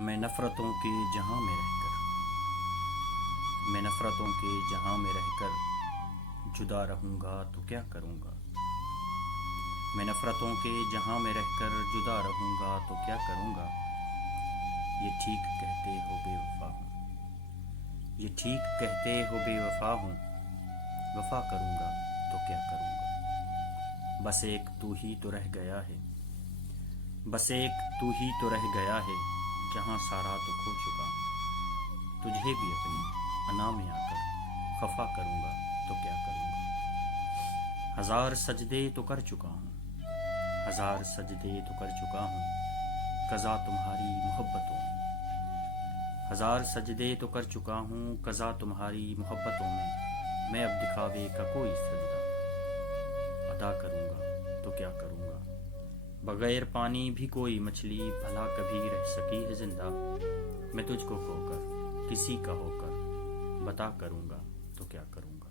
मैं नफ़रतों के जहां में रहकर मैं नफ़रतों के जहां में रहकर जुदा रहूंगा तो क्या करूंगा। मैं नफ़रतों के जहां में रहकर जुदा रहूंगा तो क्या करूंगा। ये ठीक कहते हो बेवफा हूँ, ये ठीक कहते हो बेवफा हूँ, वफा करूंगा तो क्या करूंगा। बस एक तू ही तो रह गया है, बस एक तू ही तो रह गया है, जहां सारा तो खो चुका हूँ। तुझे भी अपनी अना में आकर खफा करूंगा तो क्या करूंगा। हजार सजदे तो कर चुका हूँ, हजार सजदे तो कर चुका हूँ, कज़ा तुम्हारी मोहब्बतों में। हजार सजदे तो कर चुका हूँ, कज़ा तुम्हारी मोहब्बतों में। मैं अब दिखावे का कोई सजदा अदा करूंगा तो क्या करूंगा। बगैर पानी भी कोई मछली भला कभी रह सकी है जिंदा। मैं तुझको खोकर किसी का होकर बता करूंगा तो क्या करूंगा।